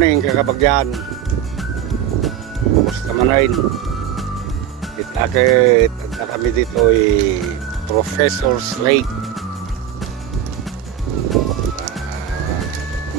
morning kakabagyan. Kumusta man rin? Itakit na kami dito ay Professor's Lake.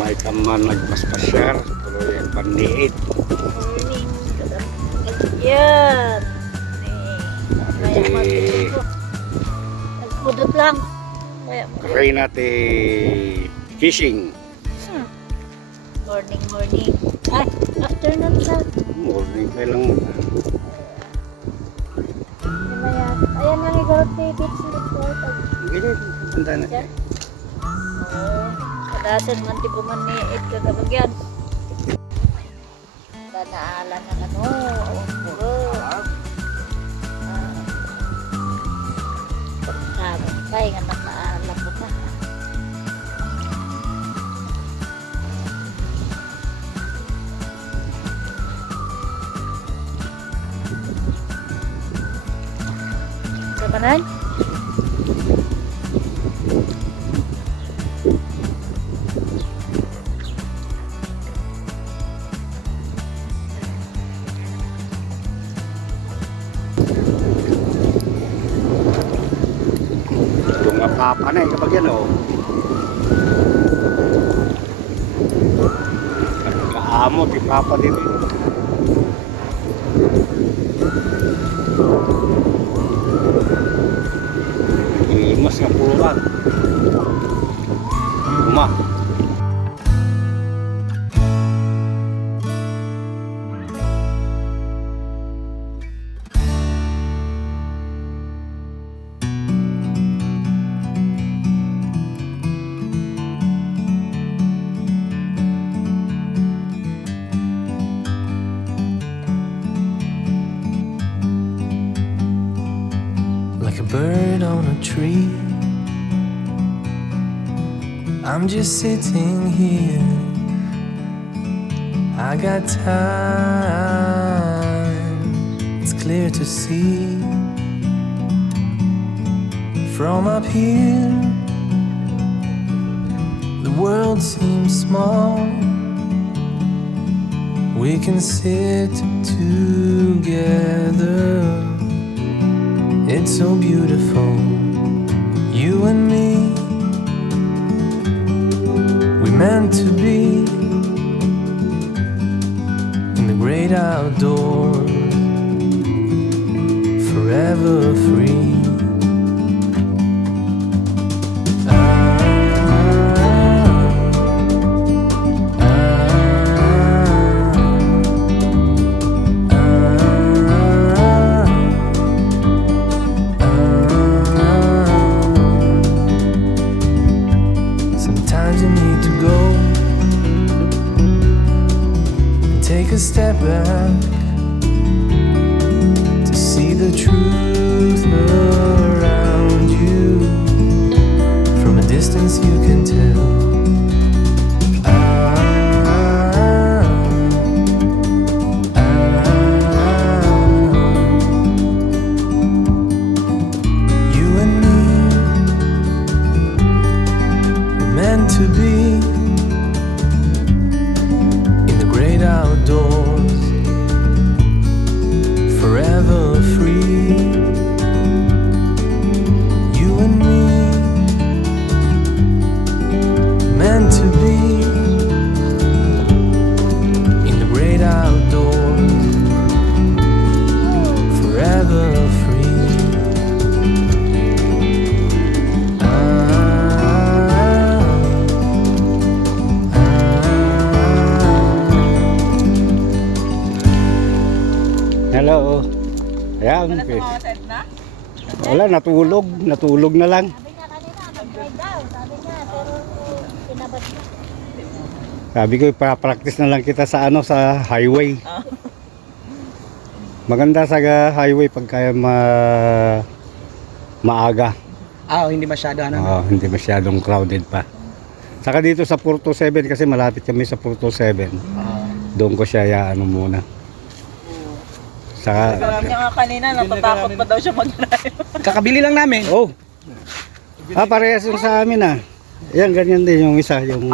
May kaman nagpaspasyar. Tuloy ang panliit. Morning. Yan. Kaya matulog. Nagpudot lang. Kaya Try natin fishing. morning. Ay, afternoon sa. Morning pa lang. Ayan yung igarot ni Tips Report. Ganyan, tanda na. Yan. Oo. Kadasan man ti bumaniit kakabagyan. Danaalan ng ano. Awang puro. Pagkabang kay nga nakaalam mo na. Kapanan? Yung mapapa na eh, kapag yan o. Kaamo, di papa dito. Imas nga pulutan. Uma. Like a bird on a tree, I'm just sitting here. I got time, it's clear to see. From up here, the world seems small. We can sit together. It's so beautiful, you and me. We meant to be in the great outdoors, forever free. Sometimes you need to go and take a step back to see the truth around you. From a distance you can tell. You and me were meant to be in the great outdoors, forever free. You and me, meant to be in the great outdoors, forever free. Hello. Ayan. Wala, natulog na lang. Sabi nga kanina, mag-drive daw. Sabi nga, pero pinabad na. Sabi ko, pa-practice na lang kita sa ano, sa highway. Maganda sa highway pagka maaga. Hindi masyado Hindi masyadong crowded pa. Saka dito sa 427 kasi malapit kami sa 427. Doon ko siya muna. Saka Alam niya nga kanina, natatakot pa daw siya mag-drive. Kakabili lang namin. parehas yung sa amin Yan, ganyan din yung isa, yung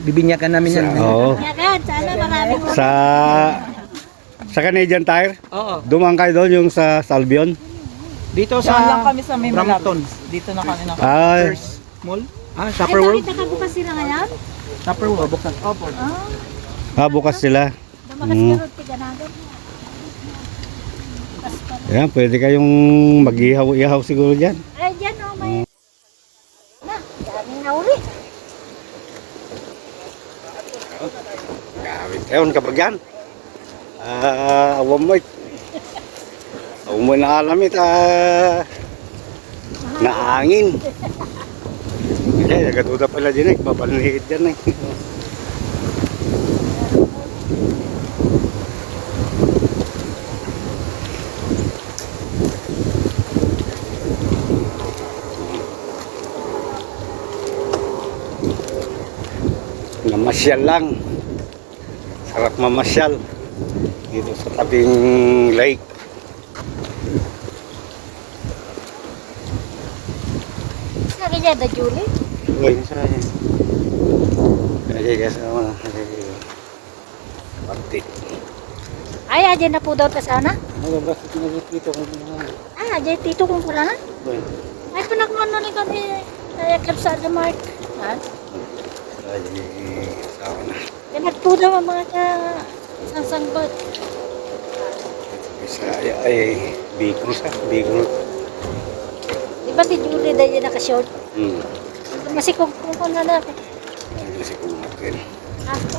Bibinyakan namin yan. Oo. Yagan, sana marami mo. Sa Canadian Tire, Oo. dumaan kayo doon yung sa Albion. Dito Diyan lang sa kami sa may Brampton. Malabis. Dito na kami na. Ay, Mall. Ah, Ay, Supper World. bakit nakabukas sila ngayon? Supper World. Buksan. Opo. bukas sila. Dumakas Mm. ka ron, tiganagan. Bukas pa rin. Ayan, pwede kayong mag-ihaw-ihaw siguro dyan. Ay, dyan o, may... Na, daming nauli. Gamit kayo, kapag yan. Awam mo. Awam mo na alamit. Naangin. Kaya, nagatuda pala din eh. Babalihid dyan eh. Namasyal lang. Sarap mamasyal dito sa tabing lake. Sabi niya, da Julie. Uy, saan yan? Kaya kasama na. Pagtik. Ay, dyan na po daw ta sana. Bakit nagkikita ko na? Dyan tito kong pula na. Uy, Ay, panakmano ni kami. Kaya kapsada Mark. Ha? ay, kasama na. Yan po daw ang mga sasangbat. Bisaya ay Bicol sa Bicol. Di ba si Julie dahil yan naka-short? Kasi kung na na. Ay, kasi kung natin. Ako.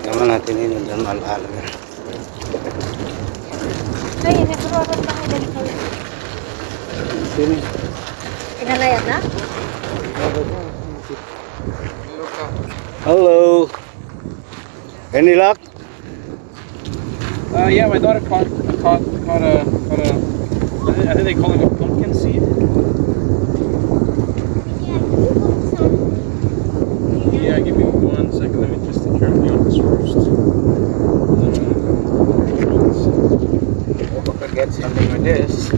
Tama natin yun, dyan malaala na. Ay, nagkaroon pa kayo dito. Sino? Pinalayan na? Hello. Any luck? Yeah, my daughter caught a I think they call it a pumpkin seed. Yeah, give me 1 second. Let me just take care of the office first. Hope I could get something like this.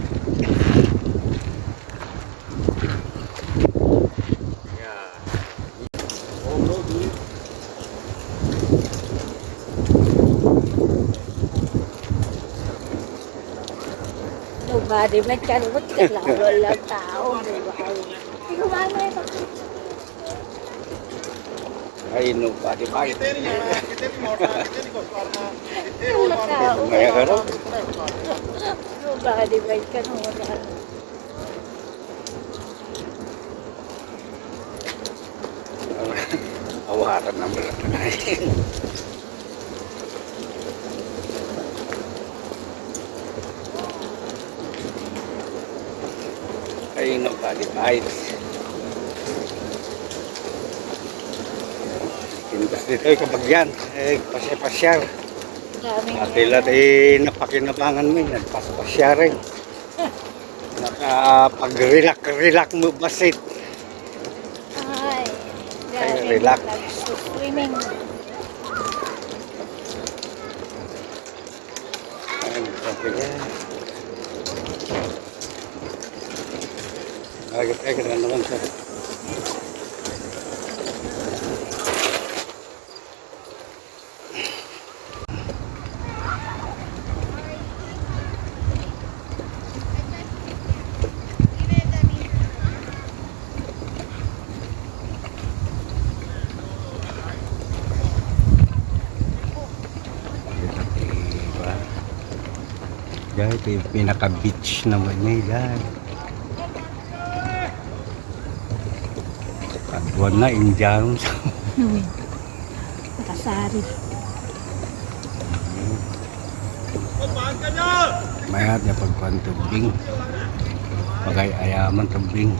Nobody may karot ka lang. Walang tao. Kumano ito. Ay, nobody bite. Walang tao. May karot. Nobody may karot. Awaran na malaki. Ay, nobody bites. Pintas dito ay kapag yan. Pasya-pasya. Daming At ilan ay napakinabangan mo. Nagpasapasya rin. Nakapag-relax mo basit. ay. Ay, Daming relax. swimming. Ay, sabi niya. Ay, kaya naman sa... Guys, ito yung pinaka-beach naman niya, guys. Pagbuwan na, Indiano. Nakasari. Mayat niya pagkuhan tubing. Pagay ayaman tubing.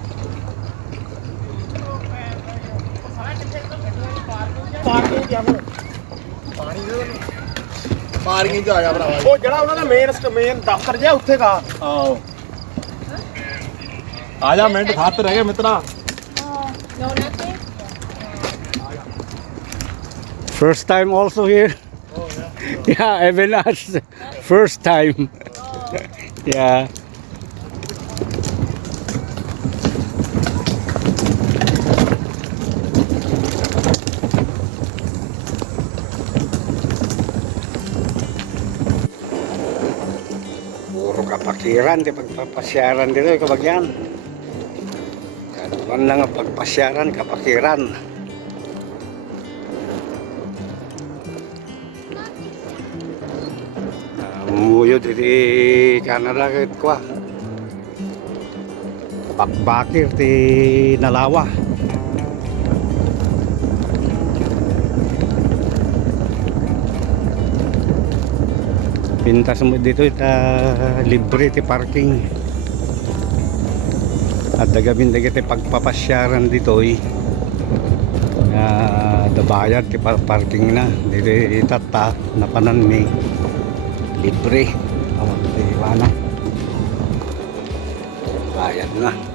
Parking 'ਚ ਆ ਜਾ ਭਰਾਵਾ ਉਹ ਜਿਹੜਾ ਉਹਨਾਂ ਦਾ ਮੇਨ ਦਫ਼ਤਰ ਜਿਹਾ ਉੱਥੇ ਦਾ ਆਓ ਆ ਜਾ ਮਿੰਟ ਖਾਤ ਰਹਿ ਗਏ ਮਿੱਤਰਾ First time also here. Yeah, even us. First time. Yeah. dito kapakiran, di pagpapasyaran dito kabagyan. Kanuan lang ang pagpasyaran, kapakiran. Muyo di Canada kahit kwa. Bakbakir di Nalawa. Pintas mo dito ita libre ti parking. At dagamin dagiti pagpapasyaran dito dabayad ti parking na dito itata napanan ni libre awag ti iwana bayad na.